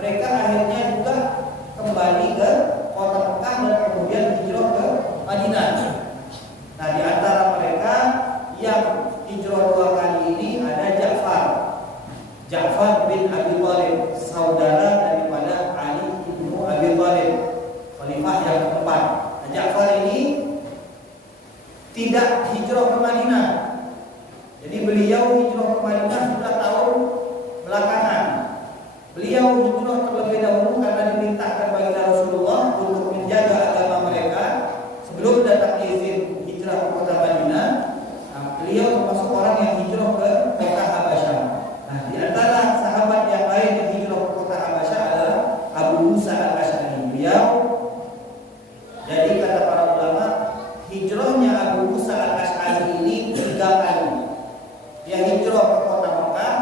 Mereka akhirnya juga kembali ke kota Mekah depan. Nah, Ja'far ini tidak hijrah ke Madinah. Jadi beliau hijrah ke Madinah sudah tahun belakangan. Beliau hijrah terlebih dahulu karena diperintahkan bagi Rasulullah untuk menjaga agama mereka sebelum datang izin hijrah ke kota Madinah. Nah, beliau termasuk orang yang hijrah ke kota Habasyah. Nah, di antara sahabat yang lain yang hijrah ke kota Habasyah adalah Abu Musa al-Asy'ari. Beliau, jadi kata para ulama, hijrahnya Abu Musa al-Asy'ari ini 3 kali. Dia hijrah ke kota Mekah,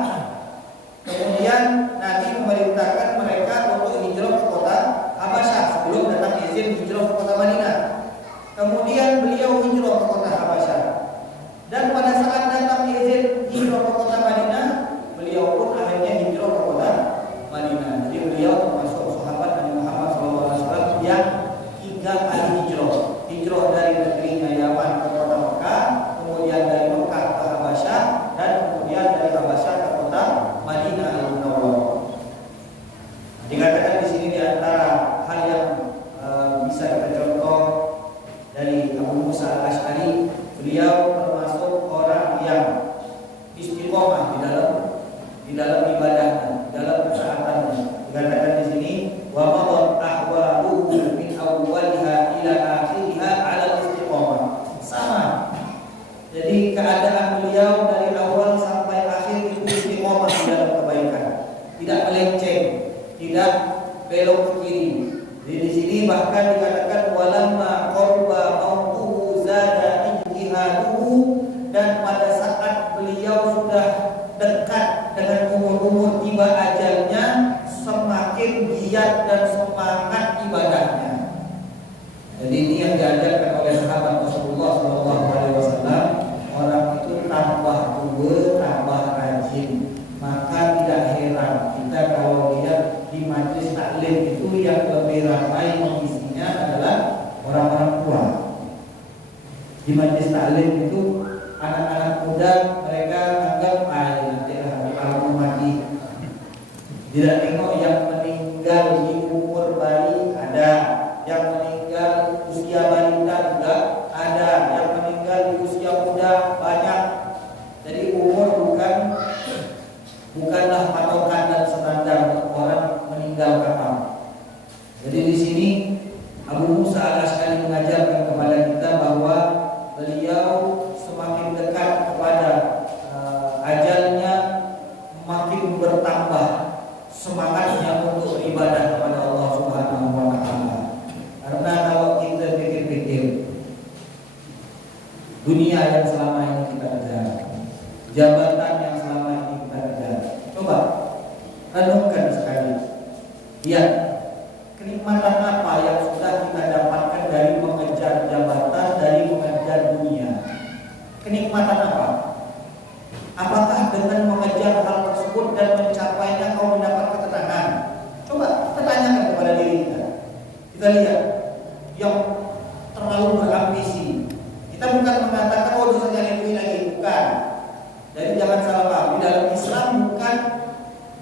kemudian Nabi memerintahkan mereka untuk hijrah ke kota Habasyah sebelum datang izin hijrah ke kota Madinah. Kemudian beliau hijrah ke kota Habasyah. Dan pada saat datang izin hijrah ke kota Madinah, beliau pun akhirnya hijrah ke kota Madinah. Jadi beliau termasuk sahabat Nabi Muhammad SAW yang 3 kali hijrah. Hijrah dari negerinya Yaman ke kota Mekah, kemudian dari Mekah ke Habasyah, dan kemudian dari Habasyah ke kota Madinah al-Munawwarah. Dikatakan di sini di antara hal yang bisa kita contoh dari Abu Musa al-Asy'ari, beliau termasuk orang yang istiqomah di dalam ibadahnya, di dalam ketaatannya. Dikatakan di sini wa madat ahwaluhu min awwaliha ila akhiriha 'ala istiqomah. Sama. Jadi keadaan beliau dari awal sampai akhir itu istiqomah di dalam kebaikan, tidak melenceng, tidak belok ke kiri. Jadi di sini bahkan dikatakan walamma qarba mautuhu zada ijtihaduhu, dan pada saat beliau sudah dekat dengan umur tiba ajalnya, semakin giat dan semangat ibadahnya. Jadi ini yang diajarkan oleh sahabat Rasulullah SAW. Orang itu tambah tua, tambah rajin. Maka tidak heran kita kalau lihat di majelis taklim itu yang lebih ramai mengisinya adalah orang-orang tua. Di majelis taklim itu anak-anak muda mereka anggap nanti kalau mati. Tidak tengok yang meninggal di umur bayi ada, yang meninggal usia balita juga ada, yang meninggal di usia muda banyak. Jadi umur bukanlah patokan dan standar orang meninggal kapan. Jadi di sini Abu Musa al-Asy'ari mengajarkan kepada kita bahwa beliau semakin dekat kepada ajalnya, makin bertambah semangatnya untuk ibadah kepada Allah Subhanahu wa taala. Karena kalau kita pikir-pikir dunia yang selama ini kita kejar, jabatan yang selama ini kita kejar, coba renungkan sekali. Lihat kenikmatan apa yang sudah kita dapatkan dari mengejar jabatan, dari mengejar dunia. Kenikmatan apa? Apakah dengan mengejar hal tersebut dan mencapainya kau mendapat ketenangan? Coba kita tanyakan kepada diri kita. Kita lihat yang terlalu berambisi. Kita bukan mengatakan dosanya lebih lagi, bukan. Jadi jangan salah paham. Di dalam Islam bukan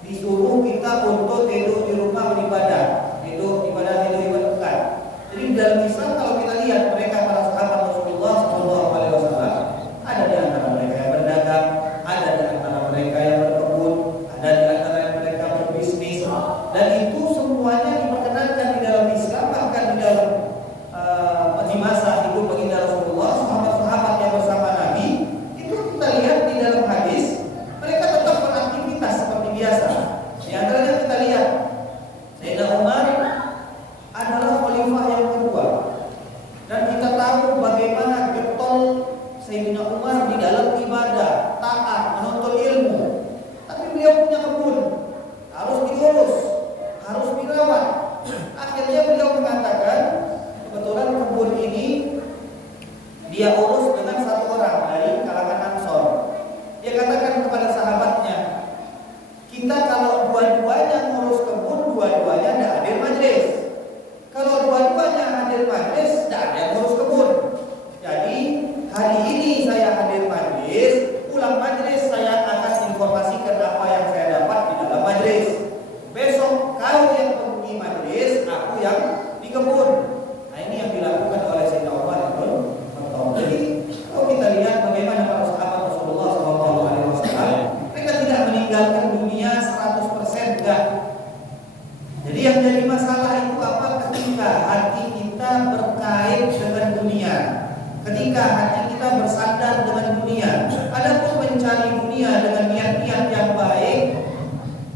disuruh kita untuk tidur di rumah beribadah, tidur ibadah, bukan. Jadi di dalam Islam kalau kita lihat mereka para sahabat Rasulullah SAW, ada di antara mereka yang berdagang, ada di antara mereka yang berkebun, ada di antara mereka berbisnis, dan itu semuanya diperkenankan di dalam Islam. Bahkan di dalam di masa hidup baginda Rasulullah, sahabat-sahabat yang bersama Nabi itu kita lihat di dalam hadis mereka tetap beraktivitas seperti biasa. Di antaranya kita lihat Sayyidina Umar adalah khalifah yang kedua, dan kita tahu bagaimana getol Sayyidina Umar di dalam ibadah, taat, menuntut ilmu. Tapi beliau punya kebun, harus diurus, harus dirawat. Akhirnya beliau mengatakan, kebetulan kebun ini dia urus dengan satu orang dari kalangan Ansor. Dia katakan kepada sahabatnya, kita kalau dua-duanya ngurus kebun, dua-duanya tidak hadir majelis. Kalau dua-duanya hadir majelis, tidak ada yang ngurus kebun. Jadi hari ini saya hadir majelis, pulang majelis saya akan informasikan apa yang saya dapat di dalam majelis. Besok kau yang pergi majelis, aku yang di kebun. Nah ini yang ketika hati kita bersandar dengan dunia. Adapun mencari dunia dengan niat-niat yang baik,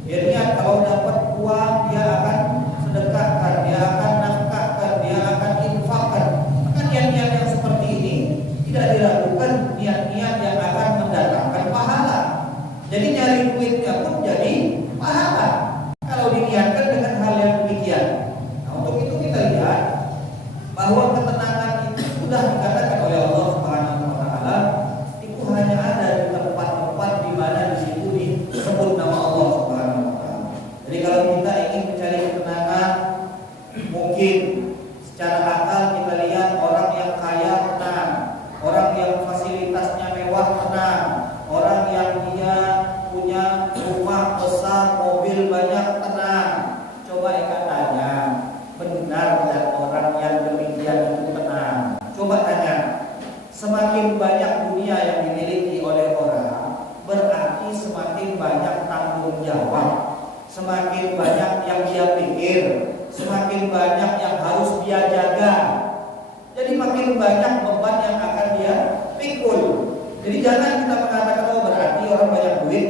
ya niat kalau dapat uang dia akan sedekahkan, dia akan nafkahkan, dia akan infakkan. Maka niat-niat yang seperti ini tidak diragukan niat-niat yang akan mendatangkan pahala. Jadi nyari duitnya pun jadi pahala kalau diniatkan dengan hal yang demikian. Nah, untuk itu kita lihat bahwa ketenangan itu sudah dikatakan oleh Allah Subhanahu wa taala itu hanya ada di tempat-tempat di mana di situ disebut nama Allah Subhanahu wa taala. Jadi kalau kita ingin mencari ketenangan, mungkin secara akal kita lihat orang yang kaya tenang, orang yang fasilitasnya mewah tenang, orang yang dia punya rumah besar, mobil banyak tenang. Coba Eka tanya, benar tidak orang yang demikian itu tenang? Coba tanya. Semakin banyak dunia yang dimiliki oleh orang, berarti semakin banyak tanggung jawab, semakin banyak yang dia pikir, semakin banyak yang harus dia jaga. Jadi makin banyak beban yang akan dia pikul. Jadi jangan kita mengatakan oh berarti orang banyak duit,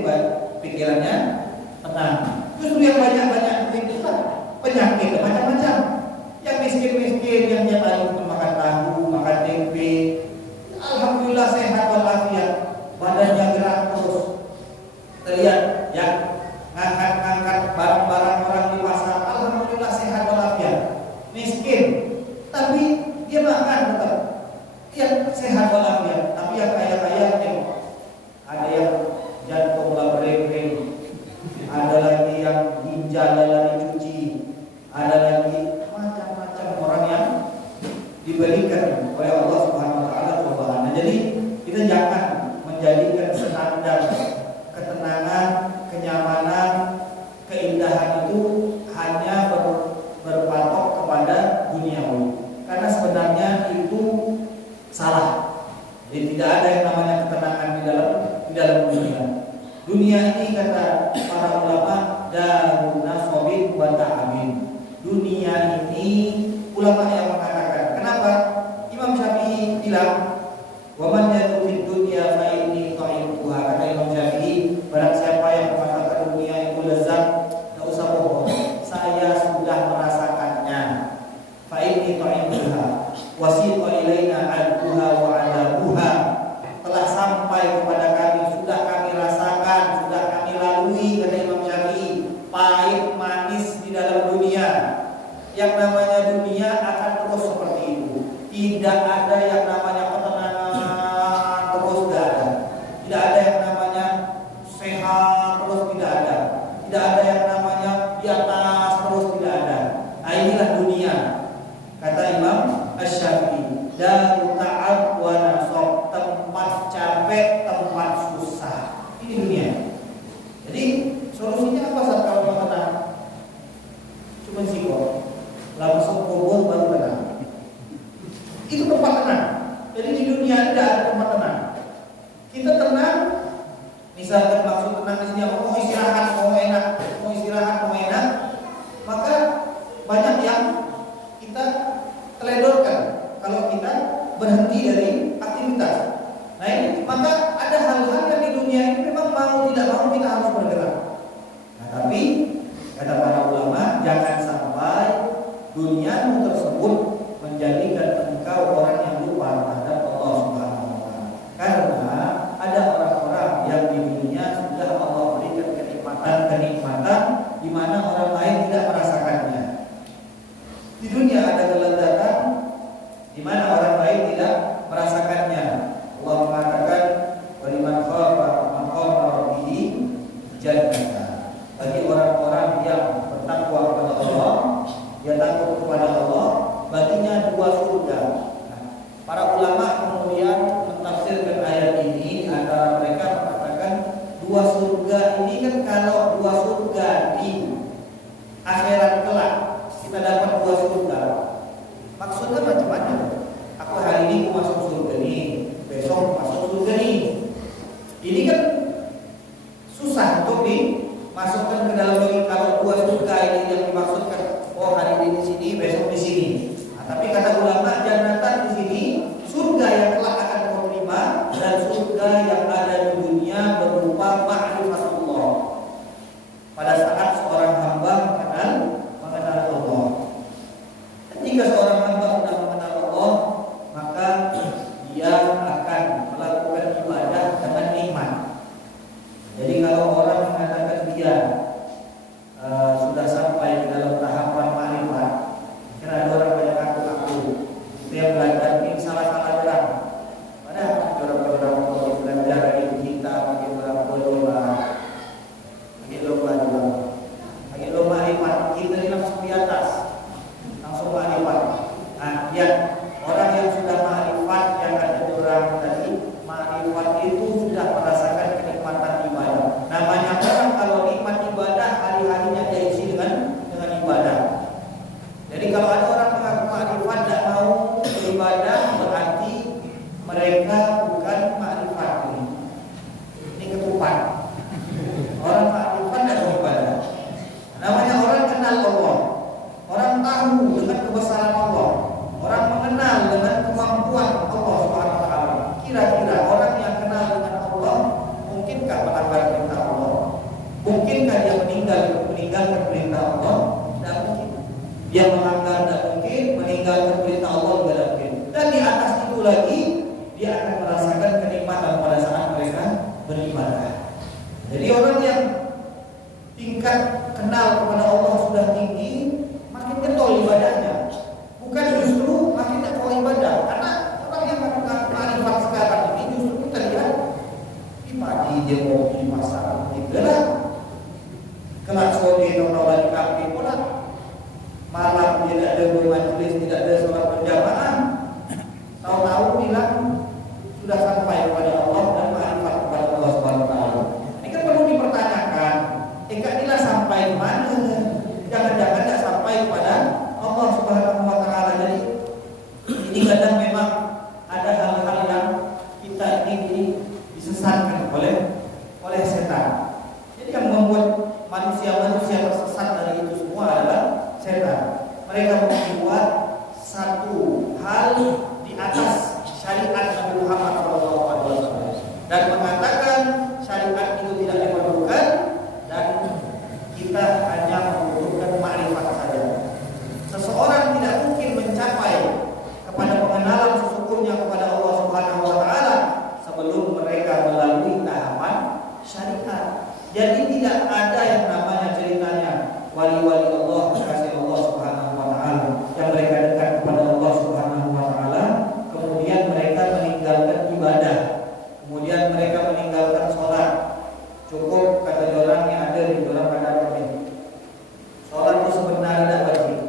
pikirannya tenang. Justru yang banyak-banyak duit itu penyakit macam-macam. Yang miskin-miskin yang dia tadi makan tahu, makan tempe, alhamdulillah sehat walafiat, badannya gerak terus. Terlihat yang ngangkat-ngangkat barang-barang orang di pasar, alhamdulillah sehat walafiat. Miskin, tapi dia makan tetap, dia sehat walafiat. Tapi yang kaya-kaya tengok, ada yang jantung lah bereng-reng, ada lagi yang ginjalnya lagi cuci, ada lagi macam-macam orang yang diberikan oleh Allah Subhanahu wa taala cobaan. Jadi kita jangan menjadikan standar ketenangan, kenyamanan, keindahan itu hanya berpatok kepada duniawi. Karena sebenarnya itu salah. Jadi tidak ada yang namanya ketenangan di dalam dunia. Dunia ini kata para ulama darun nasobin wa ta'amin. Dunia ini ulama yang mengatakan. Kenapa? Imam Syafi'i bilang, "Wa man yad'u fid dunya fa inni ta'ibuha." Kata Imam Syafi'i, barang siapa yang mengatakan dunia itu lezat, enggak usah bohong. Saya sudah merasakannya. Fa inni ta'ibuha. Wasiqa ilaina al-buha wa adabuha. Telah sampai kepada kami, sudah kami rasakan, sudah kami lalui, kata Imam Syafi'i, pahit manis di dalam dunia. Yang namanya dunia akan terus seperti itu. Tidak ada yang namanya ketenangan terus, tidak ada. Tidak ada yang namanya sehat terus, tidak ada. Tidak ada yang namanya di atas terus, tidak ada. Nah, inilah dunia. Kata Imam Asy-Syafi'i, daru ta'ab wa nasab, tempat capek, tempat susah. Ini dunia. Jadi solusinya apa saat kalau mau tenang? Cuma siko, langsung kubur baru tenang. Itu tempat tenang. Jadi di dunia tidak ada tempat tenang. Kita tenang, misalkan maksud tenang di sini mau istirahat, mau enak, mau istirahat, mau enak, maka banyak yang kita teledorkan kalau kita berhenti dari aktivitas. Nah ini, maka ada hal-hal yang di dunia ini memang mau tidak mau kita harus bergerak. Nah, tapi kata para ulama, jangan sampai duniamu tersebut menjadikan engkau orang yang lupa terhadap Allah Subhanahu wa taala. Karena ada orang-orang yang di dunia sudah Allah berikan kenikmatan di mana orang lain tidak merasakannya. Di dunia ada kelezatan di mana orang lain tidak merasakannya. Allah mengatakan, "Waliman khafa maqama rabbih jannatan." Bagi orang-orang yang bertakwa kepada Allah, dia takut kepada Allah, baginya dua surga. Nah, para ulama kemudian mentafsirkan ayat ini, antara mereka mengatakan dua surga ini kan kalau dua surga di akhirat kelak kita dapat dua surga. Maksudnya macam-macam. Aku hari ini aku masuk surga nih, besok masuk surga nih. Ini kan susah untuk dimasukkan ke dalam logika. Kalau dua surga ini yang dimaksudkan, oh hari ini di sini, besok di sini. Nah, tapi kata ulama jannatan di sini surga yang kelak Setiap belajar ini salah-salah orang. Padahal orang-orang kalau belajar itu kita pakai berapa pakai lomba juga. Pakai lomba lipat kita ini langsung di atas, langsung ma'rifat. Nah, ya orang yang sudah ma'rifat yang ada orang tadi, ma'rifat itu sudah merasakan kenikmatan ibadah. Namanya orang kalau nikmat ibadah hari-harinya dia isi dengan ibadah. Jadi kalau ada orang mengaku ma'rifat tidak mau beribadah, berarti mereka bukan ma'rifat. Ini ketupat. Orang ma'rifat tidak beribadah. Namanya orang kenal Allah. Orang tahu dengan kebesaran Allah. Orang mengenal dengan kemampuan Allah Subhanahu wa taala. Kira-kira orang yang kenal dengan Allah mungkinkah melanggar perintah Allah? Mungkinkah dia meninggalkan perintah Allah? Tidak mungkin. Dia melanggar tidak mungkin, meninggalkan perintah Allah tidak mungkin. Dan di atas itu lagi dia akan merasakan kenikmatan pada saat mereka beribadah. Jadi orang yang tingkat kenal kepada Allah sudah tinggi, makin getol ibadahnya. Bukan justru makin getol ibadah. Karena orang yang ma'rifat sekarang ini justru kita lihat di pagi dia mau di pasar, di gelap, kelak sore nongkrong lagi kafe pula, malam dia tidak ada bermajlis, tidak ada sholat berjamaah. Tahu-tahu bilang sudah sampai kepada Allah dan ma'rifat kepada Allah Subhanahu wa taala. Ini kan perlu dipertanyakan, tingkat inilah sampai ke mana? Jangan-jangan tidak sampai kepada Allah Subhanahu wa taala. Jadi ini kadang memang ada hal-hal yang kita ini disesatkan oleh setan. Jadi yang membuat manusia-manusia tersesat dari itu semua adalah setan. Mereka membuat satu hal di atas syariat Nabi Muhammad SAW dan mengatakan syariat itu tidak diperlukan dan kita hanya membutuhkan ma'rifat saja. Seseorang tidak mungkin mencapai kepada pengenalan sesungguhnya kepada Allah Subhanahu wa taala sebelum mereka melalui tahapan syariat. Jadi tidak ada yang namanya ceritanya wali-wali Allah, kasih Allah Subhanahu wa taala yang mereka dekat kepada Allah Subhanahu wa taala, kemudian mereka meninggalkan ibadah, kemudian mereka meninggalkan sholat. Cukup kata orang yang ada di dalam pada ini. Sholat itu sebenarnya tidak wajib.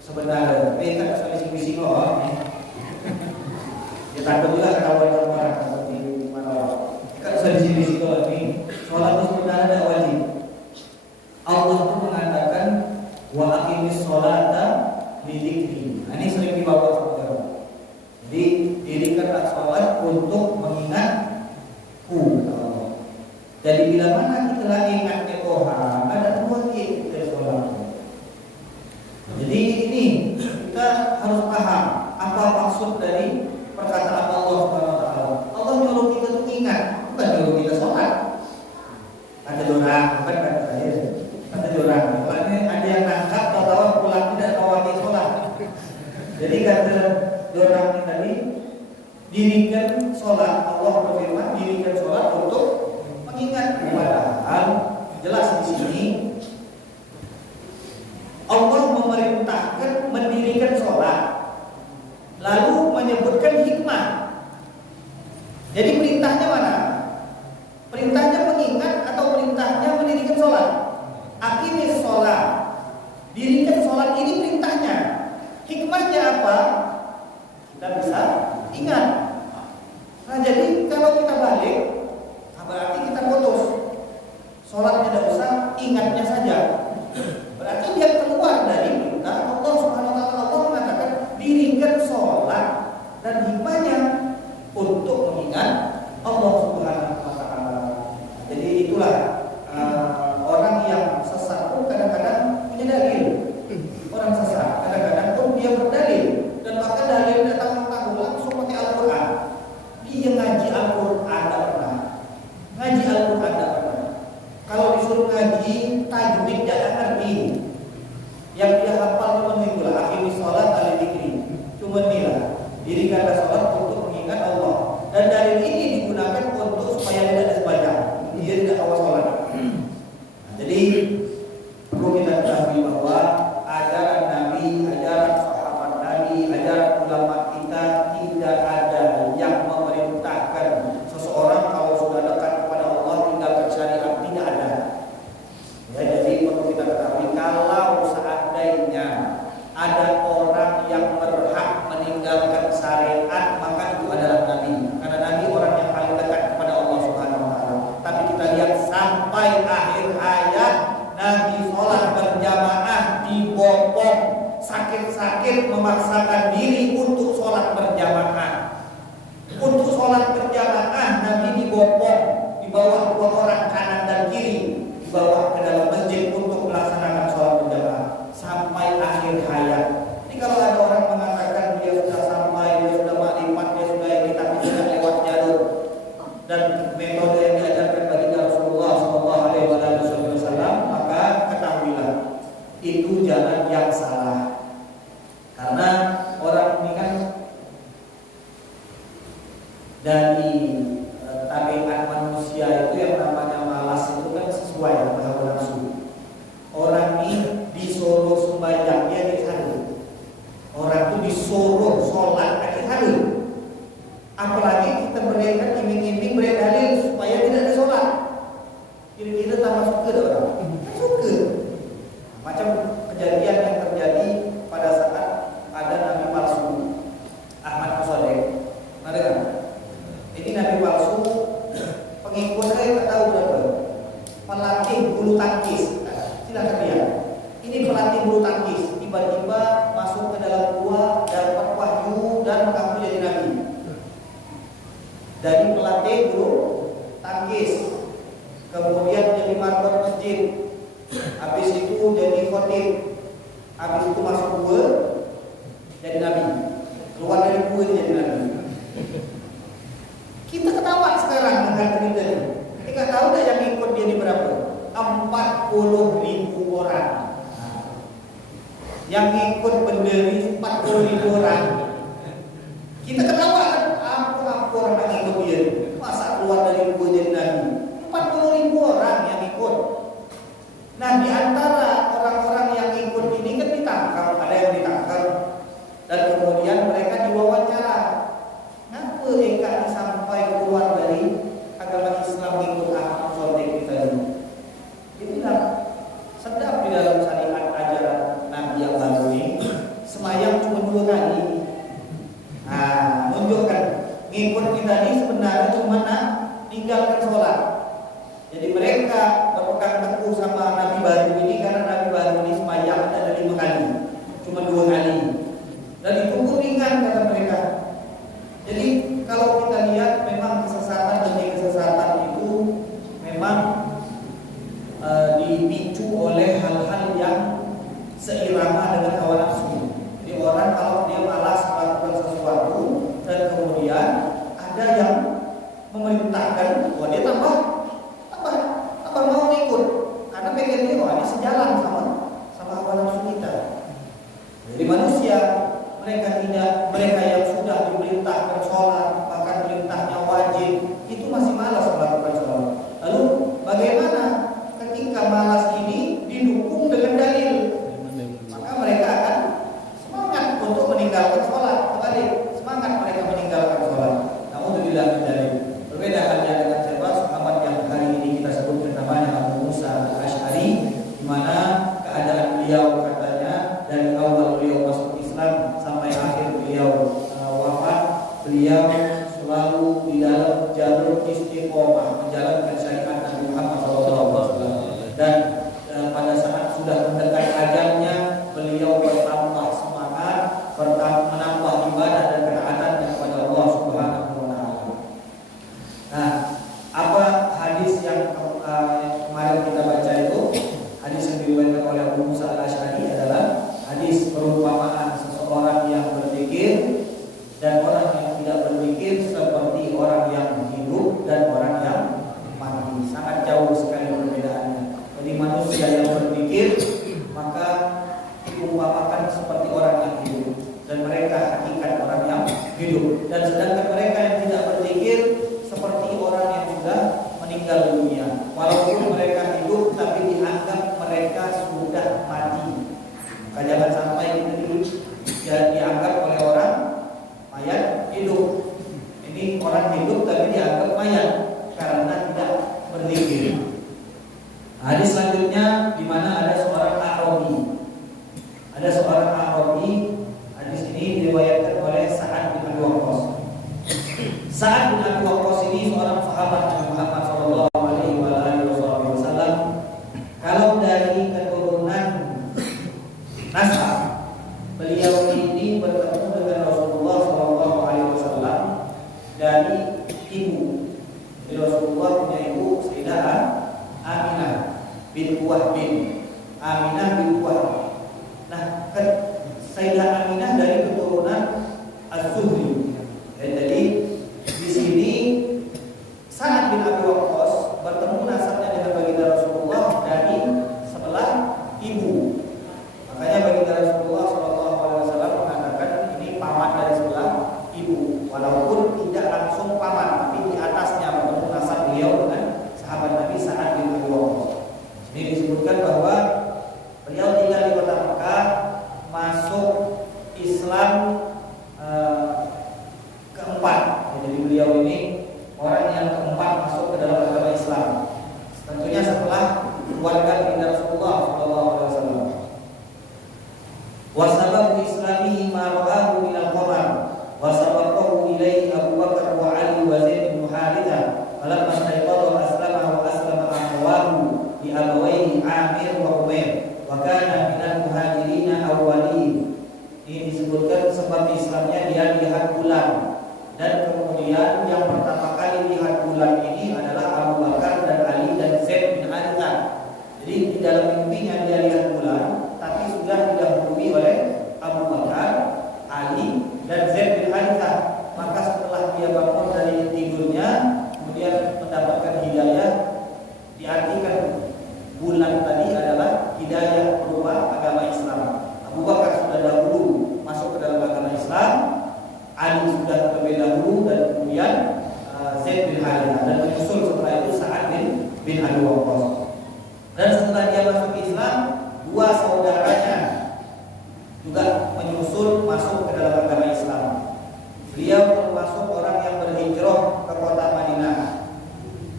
Sebenarnya, tapi kan bising-bising loh. Dia takut juga ketahuan orang seperti mana. Kan bising-bising loh ini. Sholat itu sebenarnya tidak wajib. Allah itu mengatakan wa aqimis sholata lidzikri. Nah, ini sering dibawa saudara. Jadi dirikanlah sholat untuk mengingatku. Jadi bila mana kita lagi ingatnya Tuhan, ada dua kita sholat. Jadi ini kita harus paham apa maksud dari perkataan Allah Subhanahu wa taala. Allah nyuruh kita untuk ingat, bukan nyuruh kita sholat. Ada orang, bukan kata saya. Ada orang, kalau ini ada yang nangkap tahu pulang tidak tahu lagi sholat. Jadi kata orang ini tadi, dirikan sholat. Allah berfirman, dirikan sholat untuk mengingat. Padahal jelas di sini Allah memerintahkan mendirikan sholat, lalu menyebutkan hikmah. Jadi perintahnya mana? Perintahnya mengingat atau perintahnya mendirikan sholat? Aqimis sholat, dirikan sholat ini perintahnya. Hikmahnya apa? Kita bisa ingat. Nah jadi kalau kita balik, berarti kita putus. Sholatnya tidak usah, ingatnya saja. Berarti dia keluar dari perintah Allah Subhanahu wa taala. Allah mengatakan dirikan sholat dan hikmahnya untuk mengingat Allah Subhanahu wa taala. Jadi itulah orang yang sesat pun kadang-kadang punya dalil. Orang sesat kadang-kadang pun dia berdalil dan bahkan dalil datang langsung pakai Al-Qur'an. Dia ngaji Al-Qur'an tidak pernah. Ngaji Al-Qur'an tidak pernah. Kalau disuruh ngaji tajwid tidak ngerti. Yang dia hafal cuma itulah aqimis sholat lidzikri. Cuma inilah dirikanlah sholat untuk mengingat Allah. Dan dalil ini digunakan untuk supaya dia tidak sembahyang. Dia tidak awas sholat. Jadi perlu kita ketahui bahwa ajaran Nabi, ajaran sahabat Nabi, ajaran ulama kita dari tabiat manusia itu yang namanya malas itu kan sesuai dengan hawa nafsu. Orang ini disuruh sembahyang dia dihalu. Orang itu disuruh sholat dia dihalu. Apalagi kita mereka iming-iming berdalil supaya tidak ada sholat. Kira-kira tak masuk ke orang? Suka. Macam kejadian yang terjadi pada saat ada nabi palsu Ahmad Musaddiq. Ada kan? Ini nabi palsu pengikutnya tak tahu berapa. Pelatih bulu tangkis. Silakan dia. Ini pelatih bulu tangkis tiba-tiba masuk ke dalam gua, dapat wahyu dan mengaku jadi nabi. Dari pelatih bulu tangkis, kemudian jadi marbot masjid, habis itu jadi khotib, habis itu masuk gua jadi nabi, keluar dari gua jadi nabi. Kita ketawa sekarang dengan cerita ini. Kita tahu dah yang ikut dia ini berapa? 40.000 orang. Yang ikut berdiri 40.000 orang. Kita ketawa kan? Apa orang yang ikut dia? Masa keluar dari gua jadi nabi? 40.000 orang yang ikut. Nah, di antara orang-orang yang ikut ini kan ditangkap, ada yang ditangkap, dan kemudian mereka diwawancara. Kenapa Eka sampai keluar dari agama Islam ikut Ahmad Musaddiq kita ini? Dia bilang, sedap di dalam syariat ajaran Nabi yang baru ini, semayang cuma 2 kali. Nah, menunjukkan ngikut kita ini sebenarnya cuma tinggalkan sholat. Jadi mereka berpegang teguh sama Nabi baru ini karena Nabi baru ini semayang ada 5 kali, cuma 2 kali. Dan itu pun ringan kata mereka. Jadi kalau kita lihat memang kesesatan demi kesesatan itu memang dipicu oleh hal-hal yang seirama dengan hawa nafsu. Jadi orang kalau dia malas melakukan sesuatu dan kemudian ada yang memerintahkan, wah dia tambah mau ikut karena pengen dia wah ini sejalan sama hawa nafsu kita. Jadi manusia mereka yang sudah diperintahkan sholat, bahkan perintahnya wajib, itu masih malas melakukan sholat. Lalu bagaimana ketika malas ini didukung dengan dalil? Maka mereka akan semangat untuk meninggalkan sholat. Kembali semangat mereka meninggalkan sholat. Namun bila dalil berbeda halnya dengan siapa sahabat yang hari ini kita sebutkan namanya Abu Musa Al-Asy'ari, di mana keadaan beliau katanya dari awal beliau masuk Islam sampai akhir beliau wafat, beliau selalu di dalam jalur istiqomah menjalankan syariat Nabi Muhammad SAW. Dan pada saat sudah mendekat ajalnya, beliau bertambah semangat, menambah ibadah dan ketaatannya kepada Allah Subhanahu wa taala. Nah, apa hadis yang kemarin kita baca itu? Hadis yang diriwayatkan oleh Abu Musa Al-Asy'ari adalah hadis perumpamaan seseorang yang berzikir dan orang yang tidak berzikir seperti orang yang hidup dan orang yang mati. Sangat jauh sekali perbedaannya. Jadi manusia yang berzikir maka diumpamakan seperti orang yang hidup, dan mereka hakikat orang yang hidup. Dan sedangkan mereka yang tidak berzikir seperti orang yang sudah meninggal dunia. Walaupun mereka hidup tapi dianggap mereka sudah mati. Maka jangan sampai kita dianggap oleh orang mayat hidup. Ini orang hidup tapi dianggap mayat karena tidak berzikir. Hadis selanjutnya di mana ada seorang A'rabi. Ada seorang A'rabi. Hadis ini diriwayatkan oleh Sa'ad bin Abi Waqqas. Sa'ad bin Abi Waqqas ini seorang sahabat Nabi Muhammad SAW. Kalau dari keturunan nasab, beliau ini bertemu dengan Rasulullah SAW dari ibu. Jadi Rasulullah punya ibu Sayyidah Aminah bin Wahb bin Aminah bin Wahb. Nah, Sayyidah Aminah dari keturunan Az-Zuhri. Jadi di sini Sa'ad bin Abi Waqqas bulan. Dan kemudian yang pertama kali lihat bulan ini adalah Abu Bakar dan Ali dan Zaid bin Harithah. Jadi di dalam mimpinya dia lihat bulan, tapi sudah didahului oleh Abu Bakar, Ali dan Zaid bin Harithah. Maka setelah dia bangun dari tidurnya, kemudian mendapatkan hidayah, diartikan bulan tadi adalah hidayah berupa agama Islam. Abu Bakar sudah dahulu masuk ke dalam agama Islam, Ali sudah terlebih dahulu, dan kemudian Zaid bin Harithah, dan menyusul setelah itu Sa'ad bin Abi Waqqas. Dan setelah dia masuk Islam, dua saudaranya juga menyusul masuk ke dalam agama Islam. Beliau termasuk orang yang berhijrah ke kota Madinah,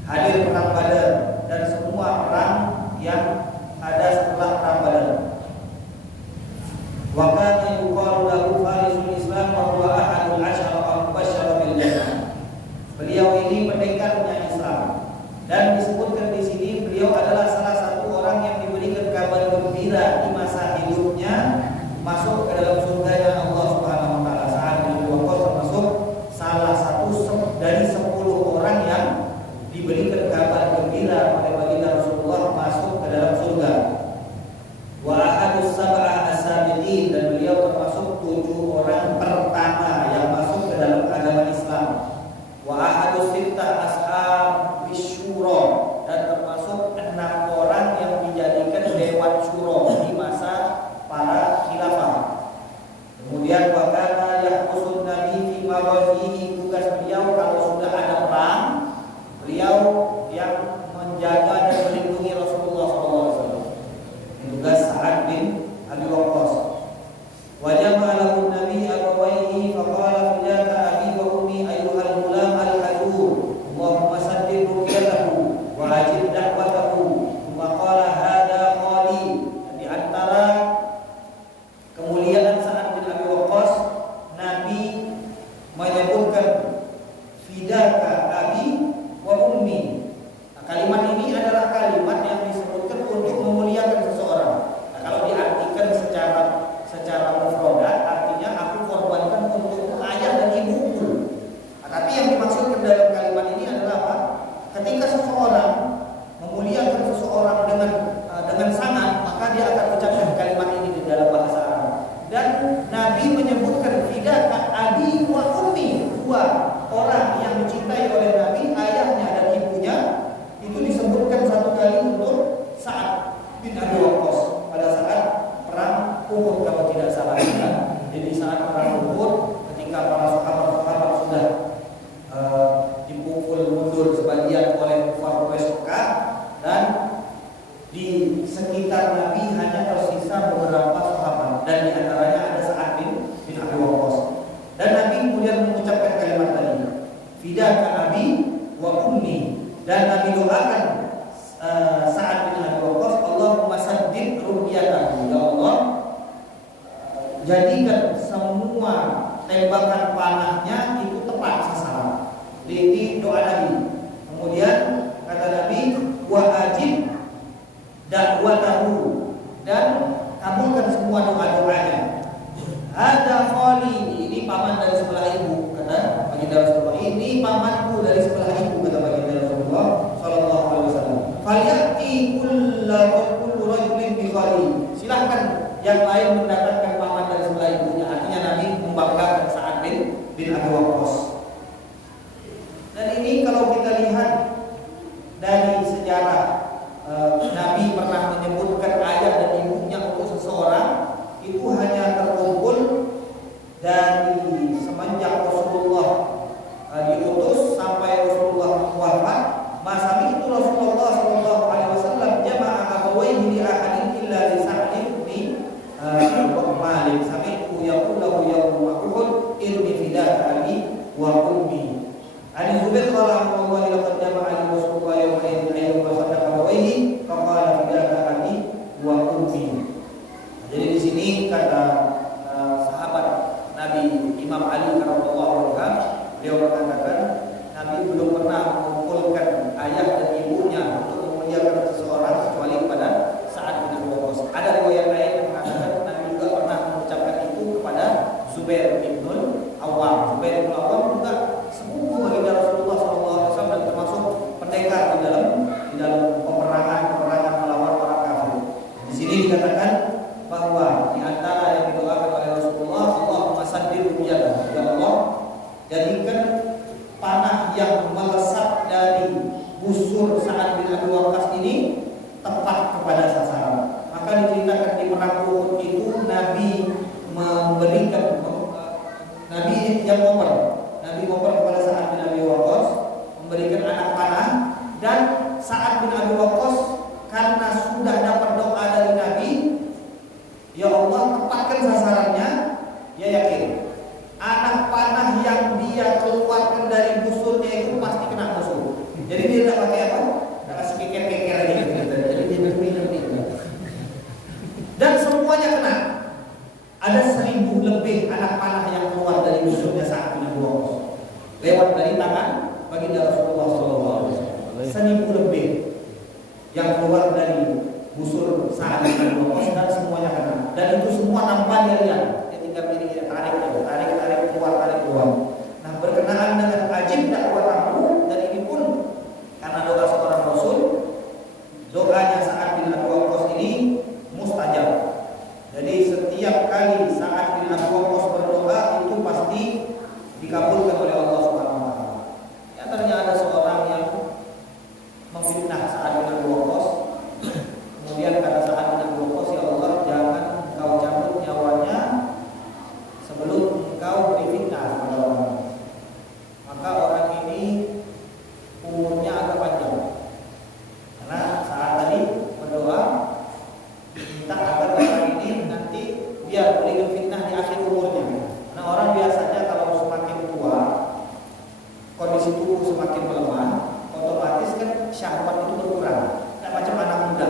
hadir perang Badar dan semua perang yang ada setelah perang Badar. Wa kana yuqalu lahu farisul Islam wa huwa ahadul asyara mubasysyara bil jannah. Beliau ini pendekarnya Islam, dan disebutkan di sini beliau adalah salah satu orang yang diberikan kabar gembira di masa hidupnya masuk ke dalam surganya Allah Subhanahu wa taala. Sa'ad bin Abi Waqqas termasuk salah satu dari 10 orang yang diberikan kabar gembira oleh baginda Rasulullah masuk ke dalam surga. Wa ahadus sab'a as-sabiqin, dan beliau termasuk 7 orang pertama yang masuk ke dalam agama Islam. Wa ahadus sittah ashab bisyura, dan termasuk 6 orang yang dijadikan dewan syura di masa para khilafah. Kemudian wa kana yahqusun nabi fi maghazihi, tugas beliau kalau sudah ada perang, beliau yang menjaga dan melindungi Rasulullah SAW. Tugas Sa'ad bin Abi Waqqas. Wa jama'a lahu an-nabi abawayhi fa qala fidaka abi wa ummi ayyuhal ghulam al-hajur Allahumma saddid ruqyatahu wa ajib da'watahu. Wa qala hada qali. Di antara kemuliaan Sa'ad bin Abi Waqqas, Nabi menyebutkan fidaka abi wa ummi. Nah, kalimat ini adalah kalimat yang disebutkan untuk memuliakan seseorang. Nah, kalau diartikan secara mufradat, artinya aku korbankan untuk ayah dan ibuku. Nah, tapi yang dimaksudkan dalam kalimat ini adalah apa? Ketika seseorang memuliakan seseorang dengan sangat, maka dia akan ucapkan kalimat ini di dalam bahasa Arab. Dan Nabi menyebutkan fidaka abi wa ummi, 2 orang yang dicintai oleh Nabi, ayahnya dan ibunya, itu disebutkan 1 kali untuk Sa'ad bin Abi Waqqas pada saat perang Uhud, kalau tidak salah ya. Jadi saat perang Uhud, ketika para sahabat sudah dipukul mundur sebagian oleh kufar Quraisy Mekah, dan di sekitar Nabi hanya tersisa beberapa sahabat, dan di antaranya ada Sa'ad bin Abi Waqqas. Dan Nabi kemudian mengucapkan kalimat tadi, fidaka abi wa ummi, dan Nabi doakan Sa'ad bin Abi Waqqas, Allahumma saddid ru'yatahu, ya Allah, jadikan semua tembakan panahnya itu tepat sasaran. Ini doa Nabi. Kemudian kata Nabi, wa ajib da'watahu, dan kabulkan semua doa-doanya. Ada khali, ini paman dari sebelah ibu, kata baginda Rasulullah. Ini pamanku dari sebelah ibu, kata baginda Rasulullah sallallahu alaihi wasallam. Falyati kullu rajulin bi khali. Silahkan yang lain mendatangkan paman dari sebelah ibunya. Artinya Nabi membanggakan Sa'ad bin Abi Waqqas. Dan ini kalau kita lihat dari sejarah, Nabi pernah menyebutkan ayah dan ibunya untuk seseorang itu hanya terkumpul dari semenjak Rasulullah diutus sampai Rasulullah wafat. Masa itu Rasulullah sallallahu alaihi wasallam jama'a abawaihi li ahadin illa li Sa'd bin Malik. Sami'tu yaqulu yawma Uhud irmi fidaka abi wa ummi. Ani Zubair qala Rasulullah laqad jama'a Rasulullah yawma idin ayyuha sadaqa abawaihi faqala fidaka abi wa ummi. Jadi di sini kata sahabat Nabi Imam Ali radhiyallahu anhu, beliau mengatakan Nabi belum pernah mengumpulkan ayah dan ibunya untuk memuliakan seseorang kecuali pada Sa'ad bin Abi Waqqas. Ada riwayat lain yang mengatakan Nabi juga pernah mengucapkan itu kepada Zubair bin Awam. Zubair bin Sa'ad bin Abi Waqqas ini tepat kepada sasaran. Maka diceritakan di perang Uhud itu Nabi memberikan Nabi yang ngoper kepada Sa'ad bin Abi Waqqas, memberikan anak panah, dan Sa'ad bin Abi Waqqas karena sudah dapat doa dari Nabi, ya Allah tepatkan sasarannya, dia yakin anak panah yang dia keluarkan dari busurnya itu pasti kena musuh. Jadi dia tidak pakai apa? Tidak kasih keker-keker aja gitu. Jadi dia berpindah. Dan semuanya kena. Ada 1000 lebih anak panah yang keluar dari busurnya Sa'ad bin Abi Waqqas. Lewat dari tangan baginda Rasulullah SAW. 1000 lebih yang keluar dari busur Sa'ad bin Abi Waqqas dan semuanya kena. Dan itu semua tanpa dia lihat. Dia tinggal diri tarik keluar. Nah, berkenaan dengan ajib dakwah Abu, dan ini pun karena doa seorang Rasul, doanya Sa'ad bin Abi Waqqas ini mustajab. Jadi setiap kali Sa'ad bin Abi Waqqas berdoa itu pasti dikabulkan oleh Allah Subhanahu wa taala. Ya, ternyata ada seorang yang memfitnah Sa'ad bin Abi Waqqas. Kemudian kata Sa'ad bin Abi Waqqas, "Ya Allah, jangan Engkau cabut nyawanya sebelum Engkau beri fitnah kepada orang." Maka orang ini umurnya agak panjang. Karena saat tadi berdoa minta agar orang ini nanti biar berikan fitnah di akhir umurnya. Karena orang biasanya kalau semakin tua, kondisi tubuh semakin melemah, otomatis kan syahwat itu berkurang. Tidak macam anak muda.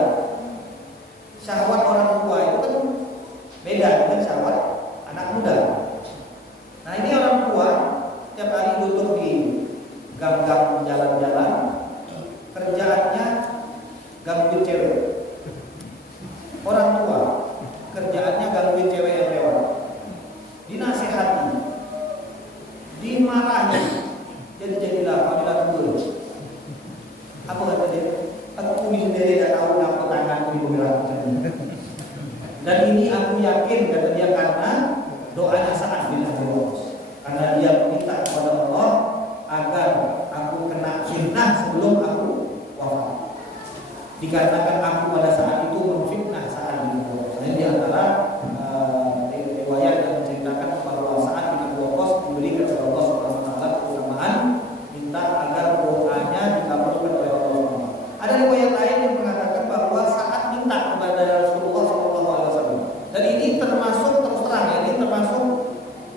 Syahwat orang tua itu kan beda dengan syahwat anak muda. Nah, ini orang tua tiap hari duduk di gang-gang jalan-jalan, kerjaannya gangguin cewek. Orang tua kerjaannya gangguin cewek yang lewat. Dinasihati, dimarahi, jadilah kau dilakukan. Apa kata dia? Aku sendiri tidak tahu apa tanganku di beberapa. Dan ini aku yakin, kata dia, karena doanya Sa'ad bin Abi Waqqas. Karena dia meminta kepada Allah agar aku kena fitnah sebelum aku wafat. Dikatakan aku pada saat itu memfitnah Sa'ad bin Abi Waqqas. Ini di antara riwayat yang menceritakan bahwa Sa'ad bin Abi Waqqas diberikan oleh Allah Subhanahu wa taala keutamaan minta agar doanya dikabulkan oleh Allah Subhanahu wa taala. Ada riwayat lain yang mengatakan bahwa Sa'ad minta kepada Rasulullah SAW. Dan ini termasuk, terus terang ya, ini termasuk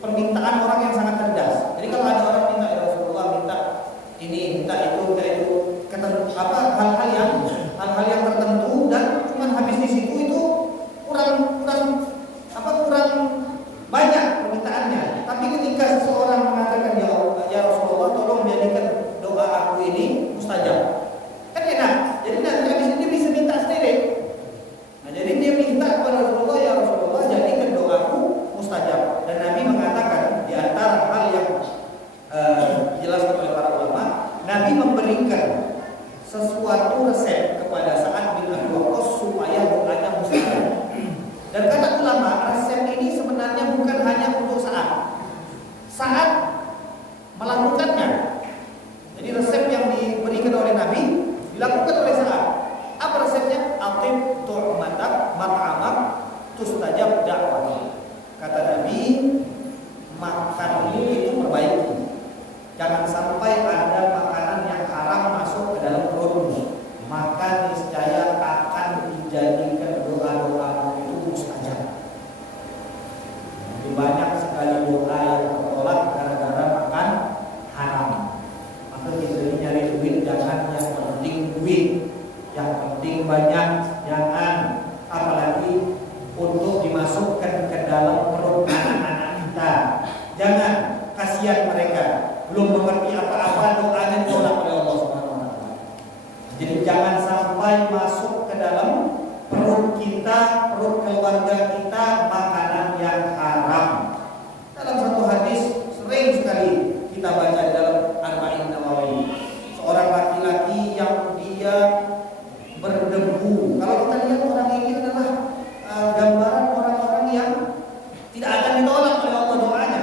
permintaan orang yang sangat cerdas. Jadi kalau ada orang minta, ya Rasulullah minta ini, minta itu, hal-hal yang tertentu dan cuma habis di situ itu kurang banyak permintaannya. Tapi ketika seseorang mengatakan, ya Rasulullah, tolong jadikan doa aku ini mustajab, kan enak. Jadi nanti habis ini bisa minta sendiri. Nah, jadi dia minta kepada Rasulullah, ya Rasulullah, jadikan doaku mustajab. Dan Nabi mengatakan di antara hal yang dijelaskan oleh para ulama, Nabi memberikan sesuatu resep kepada Sa'ad bin Abi Waqqas supaya doanya mustajab. Dan kata ulama, resep ini sebenarnya bukan hanya untuk Sa'ad melakukannya. Jadi resep yang diberikan oleh Nabi dilakukan oleh Sa'ad. Apa resepnya? Atib tu'matak mat'amak tustajab da'wah. Kata Nabi, makan itu perbaiki. Jangan sampai ada makanan yang haram masuk ke dalam perutmu. Maka niscaya akan dijadikan doa-doa itu mustajab. Jadi banyak sekali doa yang tertolak gara-gara makan haram. Maka kita ini nyari duit, jangan yang penting duit, yang penting banyak, jangan, apalagi untuk dimasukkan ke dalam perut anak-anak kita. Jangan, kasihan mereka, belum mengerti apa-apa, doanya ditolak oleh Allah Subhanahu wa taala. Jadi jangan sampai masuk ke dalam perut kita, perut keluarga kita makanan yang haram. Dalam satu hadis sering sekali kita baca di dalam Arba'in Nawawi, seorang laki-laki yang dia berdebu. Kalau kita lihat orang ini adalah gambaran orang-orang yang tidak akan ditolak oleh Allah doanya.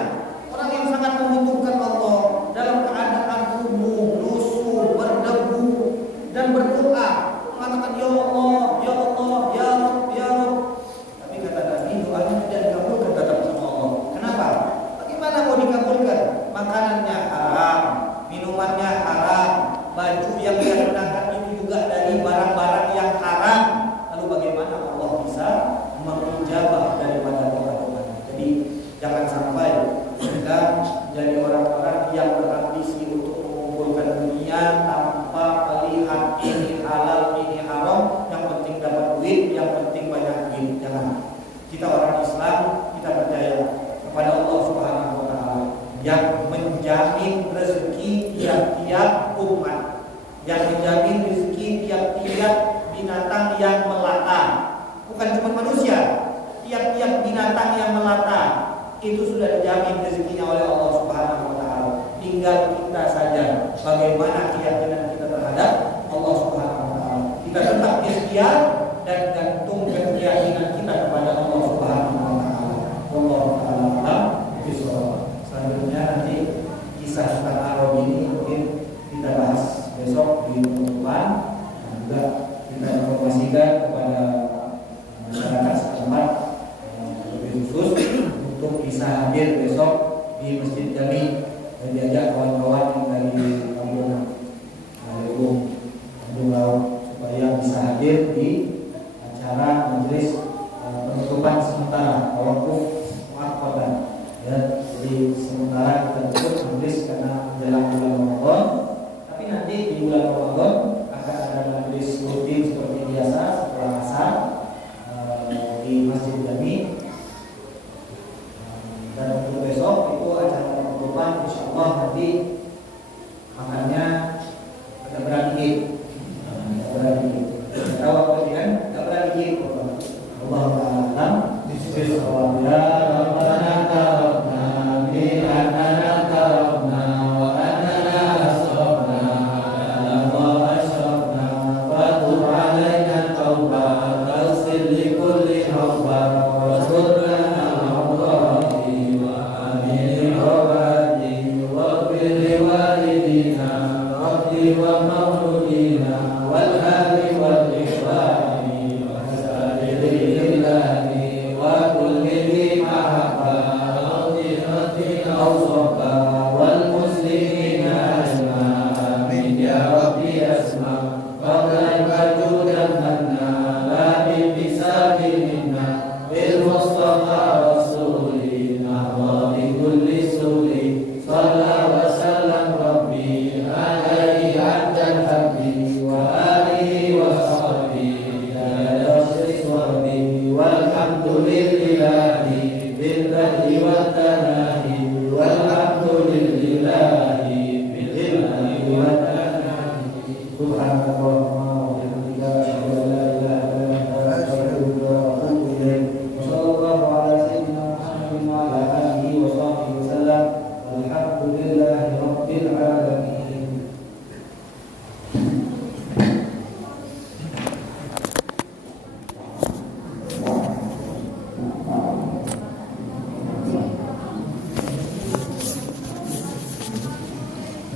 Orang yang sangat membutuhkan Allah dalam keadaan kumuh, lusuh, berdebu dan minumannya haram, baju yang dia gunakan itu juga dari barang-barang yang haram. Lalu bagaimana Allah bisa mengijabah daripada doa-doa? Jadi jangan sampai kita jadi orang-orang yang berambisi untuk mengumpulkan dunia tanpa melihat ini halal, ini haram. Yang penting dapat duit, yang penting banyak duit. Jangan. Kita orang Islam, kita percaya kepada Allah Subhanahu wa taala yang menjamin rezeki tiap-tiap umat, yang menjamin rezeki tiap-tiap binatang yang melata. Bukan cuma manusia, tiap-tiap binatang yang melata itu sudah dijamin rezekinya oleh Allah Subhanahu wa taala. Tinggal kita saja bagaimana keyakinan kita terhadap Allah Subhanahu wa taala. Kita tetap ikhtiar dan gantungkan keyakinan kita kepada Allah Subhanahu wa taala. Wallahu taala alam bisawab. Selanjutnya nanti kisah tentang Arab ini mungkin kita bahas besok di pertemuan, dan juga kita informasikan kepada masyarakat setempat lebih khusus untuk bisa hadir besok di Masjid Jami dan diajak kawan-kawan yang dari Kampung Laut supaya bisa hadir di acara majelis penutupan sementara waktu muaqqatan. Ya, jadi sementara kita tutup majelis karena menjelang bulan Ramadan, tapi nanti di bulan Ramadan akan ada majelis rutin seperti biasa setelah asar di Masjid Jami. Dan untuk besok itu acara penutupan insyaallah nanti